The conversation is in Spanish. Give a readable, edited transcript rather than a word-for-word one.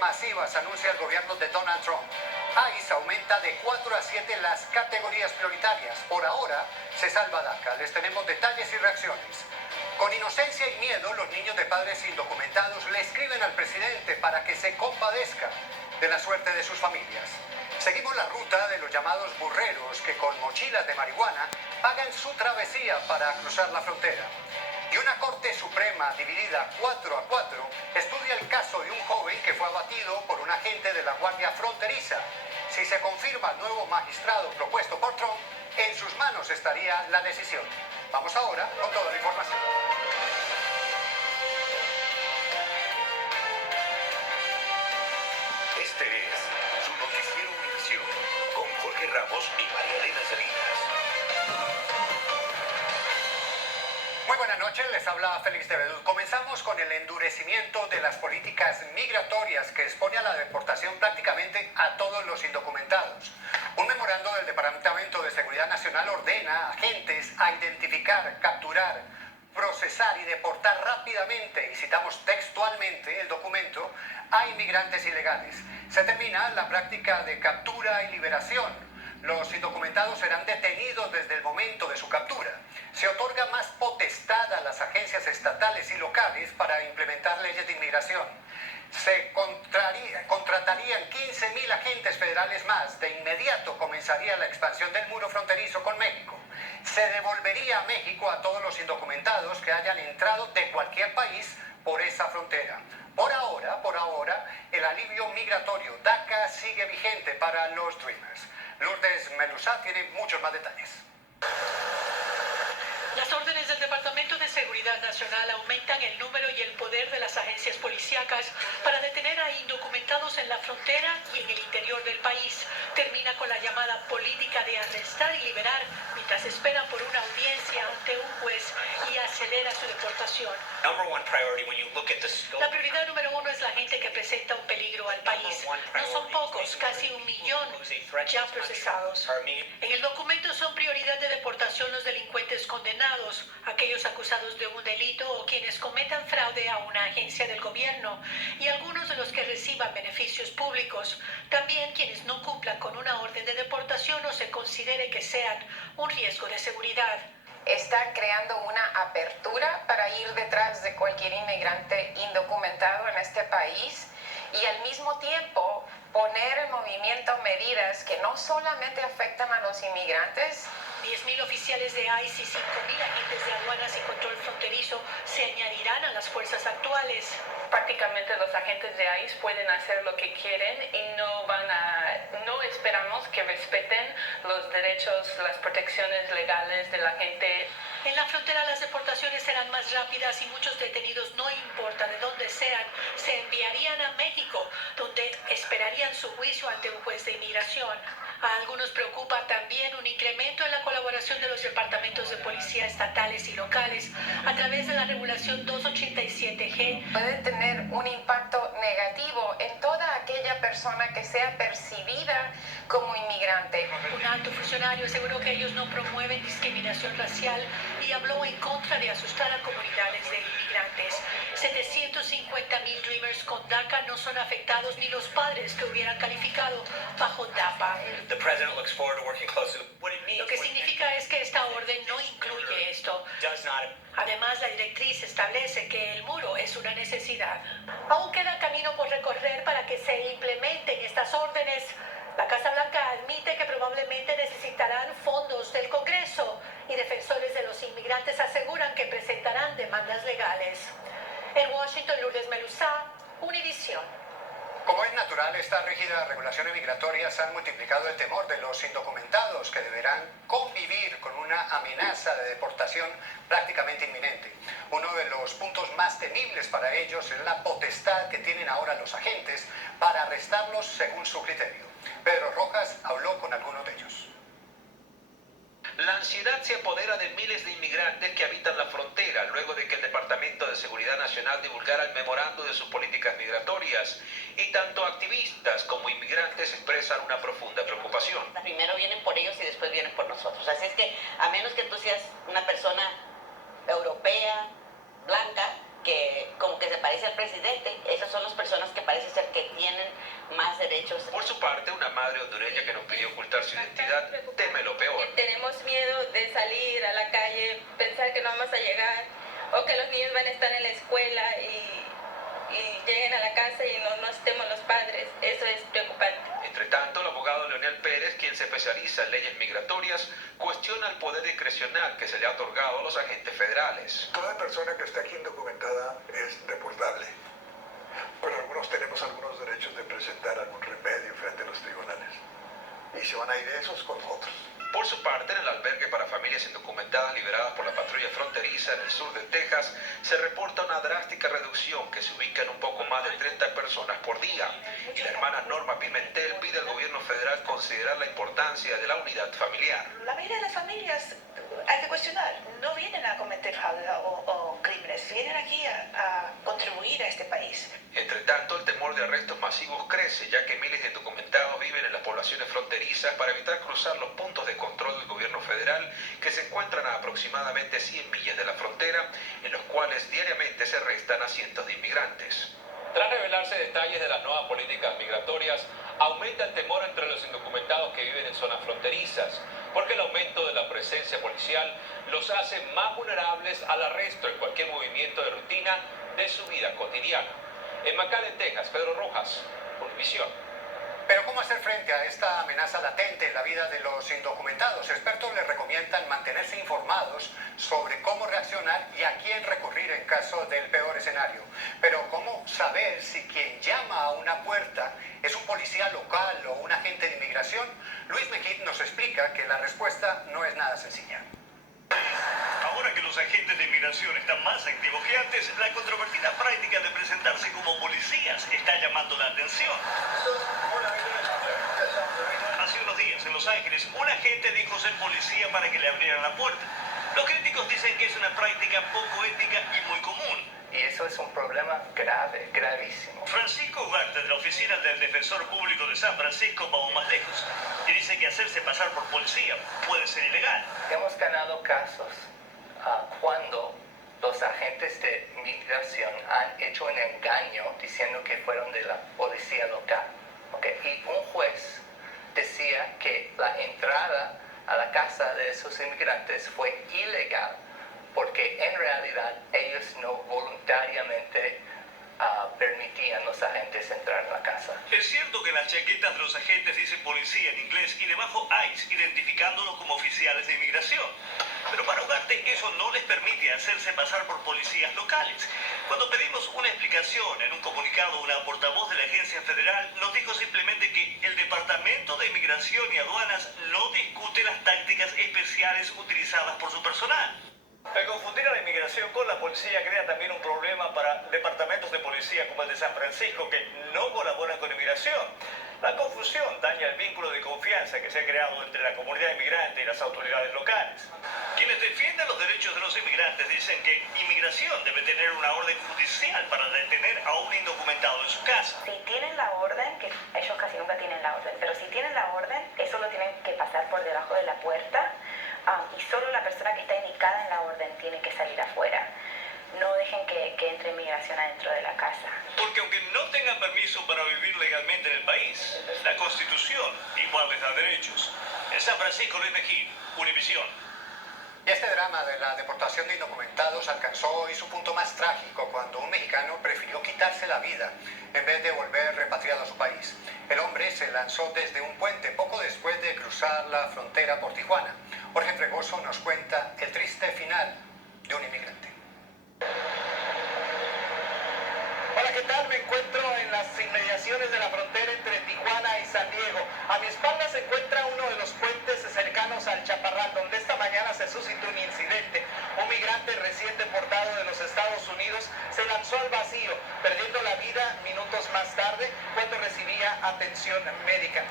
masivas anuncia el gobierno de Donald Trump. ICE aumenta de 4 a 7 las categorías prioritarias. Por ahora se salva DACA. Les tenemos detalles y reacciones. Con inocencia y miedo, los niños de padres indocumentados le escriben al presidente para que se compadezca de la suerte de sus familias. Seguimos la ruta de los llamados burreros que con mochilas de marihuana pagan su travesía para cruzar la frontera. Y una Corte Suprema dividida 4 a 4 estudia el caso de un joven que fue abatido por un agente de la Guardia Fronteriza. Si se confirma el nuevo magistrado propuesto por Trump, en sus manos estaría la decisión. Vamos ahora con toda la información. Este es su noticiero Univisión con Jorge Ramos y María Elena Salinas. Muy buenas noches, les habla Félix Tevedú. Comenzamos con el endurecimiento de las políticas migratorias que expone a la deportación prácticamente a todos los indocumentados. Un memorando del Departamento de Seguridad Nacional ordena a agentes a identificar, capturar, procesar y deportar rápidamente, y citamos textualmente el documento, a inmigrantes ilegales. Se termina la práctica de captura y liberación. Los indocumentados serán detenidos desde el momento de su captura. Se otorga más potestad a las agencias estatales y locales para implementar leyes de inmigración. Se contratarían 15.000 agentes federales más. De inmediato comenzaría la expansión del muro fronterizo con México. Se devolvería a México a todos los indocumentados que hayan entrado de cualquier país por esa frontera. Por ahora, el alivio migratorio DACA sigue vigente para los Dreamers. Lourdes Melusá tiene muchos más detalles. Las órdenes del Departamento de Seguridad Nacional aumentan el número y el poder de las agencias policíacas para detener a indocumentados en la frontera y en el interior del país. Termina con la llamada política de arrestar y liberar mientras esperan por una audiencia ante un juez y acelera su deportación. La prioridad número uno es la gente que presenta un peligro al país. No son pocos, casi 1 millón ya procesados. En el documento son prioridad de deportación los delincuentes condenados, aquellos acusados de un delito o quienes cometan fraude a una agencia del gobierno y algunos de los que reciban beneficios públicos. También quienes no cumplan con una orden de deportación o se considere que sean un riesgo de seguridad. Están creando una apertura para ir detrás de cualquier inmigrante indocumentado en este país y al mismo tiempo poner en movimiento medidas que no solamente afectan a los inmigrantes. 10.000 oficiales de ICE y 5.000 agentes de aduanas y control fronterizo se añadirán a las fuerzas actuales. Prácticamente los agentes de ICE pueden hacer lo que quieren y no esperamos que respeten los derechos, las protecciones legales de la gente. En la frontera las deportaciones serán más rápidas y muchos detenidos, no importa de dónde sean, se enviarían a México, donde esperarían su juicio ante un juez de inmigración. A algunos preocupa también un incremento en la colaboración de los departamentos de policía estatales y locales a través de la regulación 287G. Puede tener un impacto negativo en toda aquella persona que sea percibida como inmigrante. Un alto funcionario aseguró que ellos no promueven discriminación racial y habló en contra de asustar a comunidades de inmigrantes. 750.000 Dreamers con DACA no son afectados ni los padres que hubieran calificado bajo DAPA. Lo que significa es que esta orden no incluye esto. Además, la directriz establece que el muro es una necesidad. Aún queda camino por recorrer para que se implementen estas órdenes. La Casa Blanca admite que probablemente necesitarán fondos del Congreso y defensores de los inmigrantes aseguran que presentarán demandas legales. En Washington, Lourdes Melusá, Univisión. Como es natural, estas rígidas regulaciones migratorias han multiplicado el temor de los indocumentados que deberán convivir con una amenaza de deportación prácticamente inminente. Uno de los puntos más temibles para ellos es la potestad que tienen ahora los agentes para arrestarlos según su criterio. Pedro Rojas habló con algunos de ellos. La ansiedad se apodera de miles de inmigrantes que habitan la frontera luego de que el Departamento de Seguridad Nacional divulgara el memorando de sus políticas migratorias y tanto activistas como inmigrantes expresan una profunda preocupación. Primero vienen por ellos y después vienen por nosotros. Así es que a menos que tú seas una persona europea, blanca, que como que se parece al presidente, esas son las personas que parece ser que tienen más derechos. Por su parte, una madre hondureña que no pidió ocultar su identidad teme lo peor. Tenemos miedo de salir a la calle, pensar que no vamos a llegar o que los niños van a estar en la escuela y lleguen a la casa y no estemos los padres. Eso es preocupante. Entre tanto, el abogado Leonel Pérez, quien se especializa en leyes migratorias, cuestiona el poder discrecional que se le ha otorgado a los agentes federales. Toda persona que está aquí indocumentada es deportable, pero algunos tenemos algunos derechos de presentar algún remedio frente a los tribunales y se van a ir esos con otros. Por su parte, en el albergue para familias indocumentadas liberadas por la patrulla fronteriza en el sur de Texas, se reporta una drástica reducción que se ubica en un poco más de 30 personas por día. Y la hermana Norma Pimentel pide al gobierno federal considerar la importancia de la unidad familiar. La mayoría de las familias, hay que cuestionar, no vienen a cometer fraude o crímenes, vienen aquí a contribuir a este país. Entre tanto, el temor de arrestos masivos crece, ya que miles de indocumentados viven en las poblaciones fronterizas para evitar cruzar los puntos de control del gobierno federal que se encuentran a aproximadamente 100 millas de la frontera, en los cuales diariamente se arrestan a cientos de inmigrantes. Tras revelarse detalles de las nuevas políticas migratorias, aumenta el temor entre los indocumentados que viven en zonas fronterizas, porque el aumento de la presencia policial los hace más vulnerables al arresto en cualquier movimiento de rutina de su vida cotidiana. En McAllen, Texas, Pedro Rojas, Univisión. Pero ¿cómo hacer frente a esta amenaza latente en la vida de los indocumentados? Expertos les recomiendan mantenerse informados sobre cómo reaccionar y a quién recurrir en caso del peor escenario. Pero ¿cómo saber si quien llama a una puerta es un policía local o un agente de inmigración? Luis Mejid nos explica que la respuesta no es nada sencilla. Ahora que los agentes de inmigración están más activos que antes, la controvertida práctica de presentarse como policías está llamando la atención. Hace unos días en Los Ángeles, un agente dijo ser policía para que le abrieran la puerta. Los críticos dicen que es una práctica poco ética y muy común. Y eso es un problema grave, gravísimo. Francisco Ugarte, de la Oficina del Defensor Público de San Francisco, va aún más lejos y dice que hacerse pasar por policía puede ser ilegal. Hemos ganado casos cuando los agentes de migración han hecho un engaño diciendo que fueron de la policía local. ¿Okay? Y un juez decía que la entrada a la casa de esos inmigrantes fue ilegal, porque en realidad ellos no voluntariamente permitían los agentes entrar a la casa. Es cierto que en las chaquetas de los agentes dice policía en inglés y debajo ICE, identificándolos como oficiales de inmigración. Pero para Ugarte eso no les permite hacerse pasar por policías locales. Cuando pedimos una explicación en un comunicado, una portavoz de la agencia federal nos dijo simplemente que el Departamento de Inmigración y Aduanas no discute las tácticas especiales utilizadas por su personal. El confundir a la inmigración con la policía crea también un problema para departamentos de policía como el de San Francisco que no colaboran con inmigración. La confusión daña el vínculo de confianza que se ha creado entre la comunidad inmigrante y las autoridades locales. Quienes defienden los derechos de los inmigrantes dicen que inmigración debe tener una orden judicial para detener a un indocumentado en su casa. Si tienen la orden, que ellos casi nunca tienen la orden, pero si tienen la orden, eso lo tienen que pasar por debajo de la puerta. Y solo la persona que está indicada en la orden tiene que salir afuera. No dejen que entre inmigración adentro de la casa. Porque aunque no tengan permiso para vivir legalmente en el país, la Constitución igual les da derechos. En San Francisco, Luis Mejid, Univisión. Y este drama de la deportación de indocumentados alcanzó hoy su punto más trágico cuando un mexicano prefirió quitarse la vida en vez de volver repatriado a su país. El hombre se lanzó desde un puente poco después de cruzar la frontera por Tijuana. Jorge Fregoso nos cuenta el triste final de un inmigrante. Hola, ¿qué tal? Me encuentro en las inmediaciones de la frontera entre Tijuana y San Diego. A mi espalda se encuentra uno de los puentes cercanos al Chaparral, donde esta mañana se suscitó un incidente. Un migrante recién deportado de los Estados Unidos se lanzó al vacío, perdiendo la vida minutos más tarde cuando recibía atención médica.